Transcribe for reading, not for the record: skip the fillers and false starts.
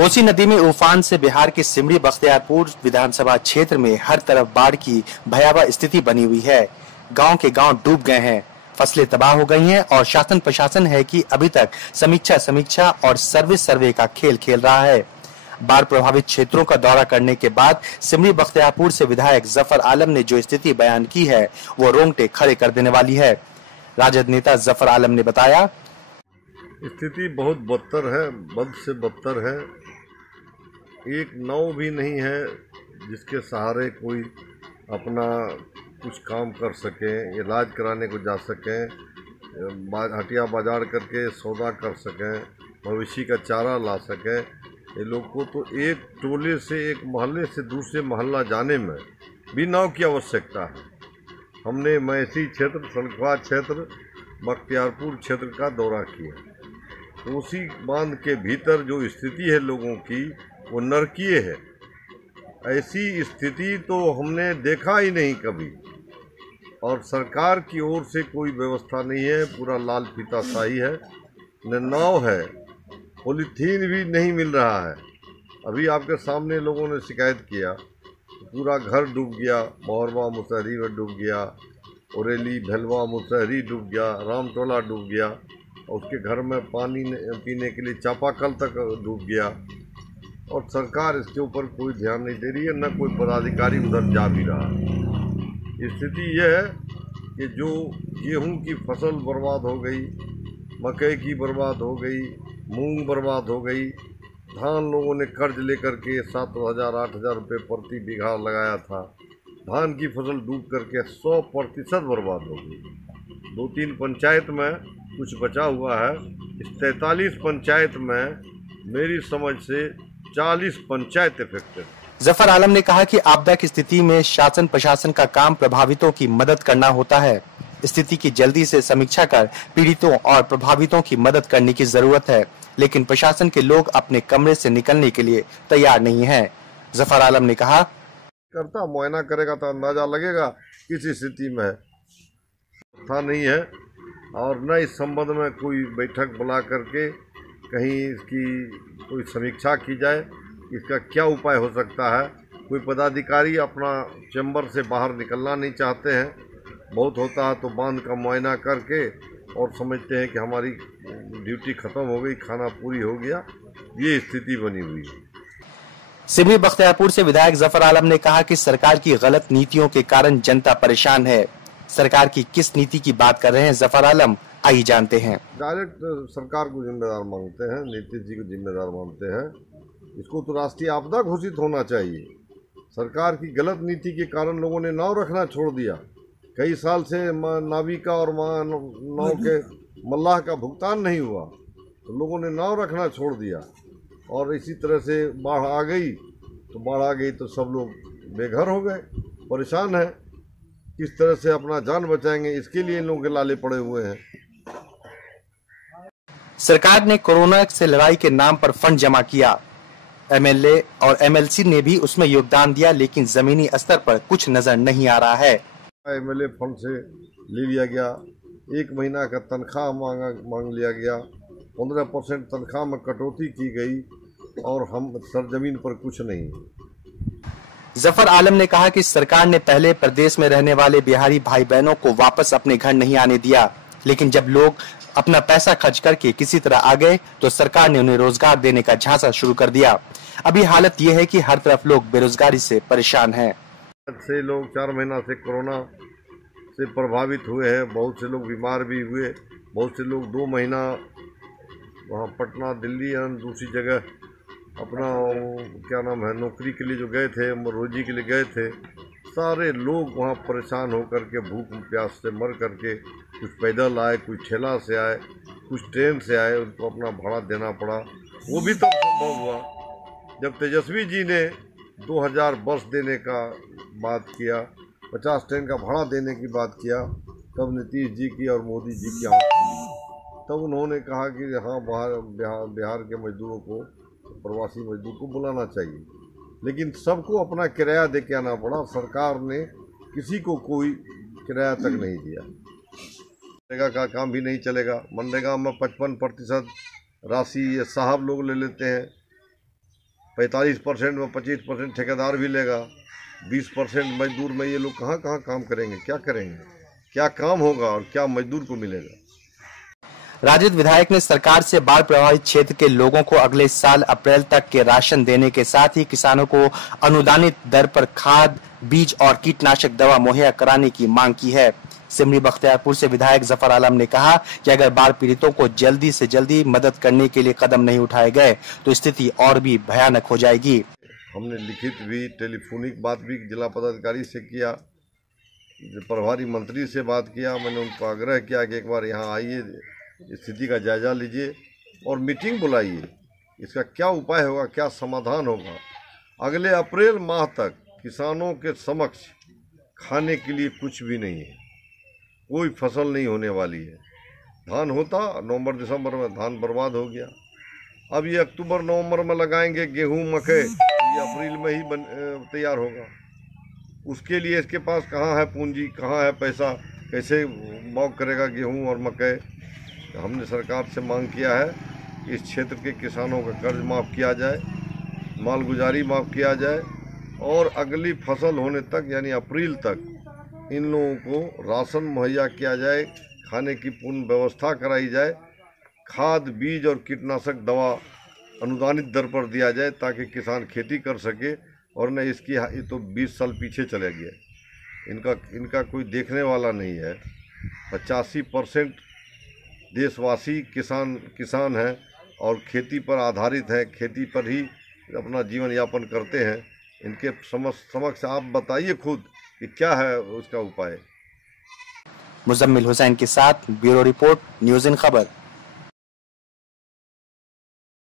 कोसी नदी में उफान से बिहार के सिमरी बख्तियारपुर विधानसभा क्षेत्र में हर तरफ बाढ़ की भयावह स्थिति बनी हुई है। गांव के गांव डूब गए हैं, फसलें तबाह हो गई हैं और शासन प्रशासन है कि अभी तक समीक्षा और सर्वे का खेल खेल रहा है। बाढ़ प्रभावित क्षेत्रों का दौरा करने के बाद सिमरी बख्तियारपुर से विधायक जफर आलम ने जो स्थिति बयान की है वो रोंगटे खड़े कर देने वाली है। राजद नेता जफर आलम ने बताया, स्थिति बहुत बदतर है, बद से बदतर है। एक नाव भी नहीं है जिसके सहारे कोई अपना कुछ काम कर सके, इलाज कराने को जा सकें, हटिया बाजार करके सौदा कर सकें, मवेशी का चारा ला सकें। ये लोग को तो एक टोले से एक मोहल्ले से दूसरे मोहल्ला जाने में भी नाव की आवश्यकता है। हमने मैसी क्षेत्र, सलखवा क्षेत्र, बख्तियारपुर क्षेत्र का दौरा किया। कोसी बांध के भीतर जो स्थिति है लोगों की वो नरकीय है। ऐसी स्थिति तो हमने देखा ही नहीं कभी, और सरकार की ओर से कोई व्यवस्था नहीं है। पूरा लाल फीता शाही है, न नाव है, पॉलीथीन भी नहीं मिल रहा है। अभी आपके सामने लोगों ने शिकायत किया, पूरा घर डूब गया, मोहरवा मुसहरी में डूब गया, उरेली भेलवा मुसहरी डूब गया, रामटोला डूब गया, और उसके घर में पानी पीने के लिए चापाकल तक डूब गया। और सरकार इसके ऊपर कोई ध्यान नहीं दे रही है, न कोई पदाधिकारी उधर जा भी रहा है। स्थिति यह है कि जो गेहूं की फसल बर्बाद हो गई, मकई की बर्बाद हो गई, मूंग बर्बाद हो गई, धान लोगों ने कर्ज लेकर के 7,000-8,000 रुपये प्रति बीघा लगाया था, धान की फसल डूब करके 100% बर्बाद हो गई। 2-3 पंचायत में कुछ बचा हुआ है। इस 43 पंचायत में मेरी समझ से 40 पंचायत इफेक्टेड। जफर आलम ने कहा कि आपदा की स्थिति में शासन प्रशासन का काम प्रभावितों की मदद करना होता है। स्थिति की जल्दी से समीक्षा कर पीड़ितों और प्रभावितों की मदद करने की जरूरत है, लेकिन प्रशासन के लोग अपने कमरे से निकलने के लिए तैयार नहीं है। जफर आलम ने कहा, करता मुआयना करेगा तो अंदाजा लगेगा किस स्थिति में है। था नहीं है, और न इस संबंध में कोई बैठक बुला करके कहीं इसकी कोई समीक्षा की जाए, इसका क्या उपाय हो सकता है। कोई पदाधिकारी अपना चैम्बर से बाहर निकलना नहीं चाहते हैं। बहुत होता है तो बांध का मुआयना करके और समझते हैं कि हमारी ड्यूटी खत्म हो गई, खाना पूरी हो गया। ये स्थिति बनी हुई है। सिमरी बख्तियारपुर से विधायक जफर आलम ने कहा कि सरकार की गलत नीतियों के कारण जनता परेशान है। सरकार की किस नीति की बात कर रहे हैं जफर आलम, आइए जानते हैं। डायरेक्ट सरकार को जिम्मेदार मांगते हैं, नीतीश जी को जिम्मेदार मानते हैं। इसको तो राष्ट्रीय आपदा घोषित होना चाहिए। सरकार की गलत नीति के कारण लोगों ने नाव रखना छोड़ दिया। कई साल से नाविका और नाव के मल्लाह का भुगतान नहीं हुआ, तो लोगों ने नाव रखना छोड़ दिया। और इसी तरह से बाढ़ आ गई तो सब लोग बेघर हो गए, परेशान हैं। किस तरह से अपना जान बचाएंगे, इसके लिए इन लोगों के लाले पड़े हुए हैं। सरकार ने कोरोना से लड़ाई के नाम पर फंड जमा किया। एमएलए और एमएलसी ने भी उसमें योगदान दिया, लेकिन जमीनी स्तर पर कुछ नजर नहीं आ रहा है। एमएलए फंड से ले लिया गया, 1 महीना का तनख्वाह मांग लिया गया, 15% तनख्वाह में कटौती की गई, और हम सरजमीन पर कुछ नहीं। जफर आलम ने कहा कि सरकार ने पहले प्रदेश में रहने वाले बिहारी भाई बहनों को वापस अपने घर नहीं आने दिया, लेकिन जब लोग अपना पैसा खर्च करके किसी तरह आ गए तो सरकार ने उन्हें रोजगार देने का झांसा शुरू कर दिया। अभी हालत यह है कि हर तरफ लोग बेरोजगारी से परेशान हैं। से लोग 4 महीना से कोरोना से प्रभावित हुए हैं, बहुत से लोग बीमार भी हुए, बहुत से लोग 2 महीना वहाँ पटना, दिल्ली या दूसरी जगह अपना क्या नाम है नौकरी के लिए जो गए थे, रोजी के लिए गए थे। सारे लोग वहाँ परेशान होकर के भूख प्यास से मर करके, कुछ पैदल आए, कुछ ठेला से आए, कुछ ट्रेन से आए, उनको अपना भाड़ा देना पड़ा। वो भी तब संभव हुआ जब तेजस्वी जी ने 2000 बस देने का बात किया, 50 ट्रेन का भाड़ा देने की बात किया, तब नीतीश जी की और मोदी जी की आंख खुली। तब उन्होंने कहा कि हाँ, बिहार के मजदूरों को, प्रवासी मजदूर को बुलाना चाहिए, लेकिन सबको अपना किराया दे के आना पड़ा। सरकार ने किसी को कोई किराया तक नहीं दिया। मनरेगा का काम भी नहीं चलेगा। मनरेगा में 55% राशि ये साहब लोग ले लेते हैं, 45% में 25% ठेकेदार भी लेगा, 20% मजदूर में ये लोग कहाँ कहाँ काम करेंगे, क्या करेंगे, क्या काम होगा और क्या मजदूर को मिलेगा। राजद विधायक ने सरकार से बाढ़ प्रभावित क्षेत्र के लोगों को अगले साल अप्रैल तक के राशन देने के साथ ही किसानों को अनुदानित दर पर खाद, बीज और कीटनाशक दवा मुहैया कराने की मांग की है। सिमरी बख्तियारपुर से विधायक जफर आलम ने कहा कि अगर बाढ़ पीड़ितों को जल्दी से जल्दी मदद करने के लिए कदम नहीं उठाए गए तो स्थिति और भी भयानक हो जाएगी। हमने लिखित भी, टेलीफोनिक बात भी जिला पदाधिकारी से किया, प्रभारी मंत्री से बात किया। मैंने उनको आग्रह किया कि एक बार यहाँ आइए, स्थिति का जायजा लीजिए और मीटिंग बुलाइए, इसका क्या उपाय होगा, क्या समाधान होगा। अगले अप्रैल माह तक किसानों के समक्ष खाने के लिए कुछ भी नहीं है, कोई फसल नहीं होने वाली है। धान होता नवंबर दिसंबर में, धान बर्बाद हो गया। अब ये अक्टूबर नवंबर में लगाएंगे गेहूं मकई, ये अप्रैल में ही तैयार होगा। उसके लिए इसके पास कहाँ है पूंजी, कहाँ है पैसा, कैसे मौक करेगा गेहूं और मकई। हमने सरकार से मांग किया है कि इस क्षेत्र के किसानों का कर्ज माफ़ किया जाए, मालगुजारी माफ़ किया जाए और अगली फसल होने तक यानी अप्रैल तक इन लोगों को राशन मुहैया किया जाए, खाने की पूर्ण व्यवस्था कराई जाए, खाद, बीज और कीटनाशक दवा अनुदानित दर पर दिया जाए ताकि किसान खेती कर सके। और न इसकी ये तो 20 साल पीछे चले गए, इनका कोई देखने वाला नहीं है। 85% देशवासी किसान हैं और खेती पर आधारित हैं, खेती पर ही अपना जीवन यापन करते हैं। इनके समक्ष आप बताइए खुद कि क्या है उसका उपाय। मुजम्मिल हुसैन के साथ ब्यूरो रिपोर्ट, न्यूज़ इन खबर।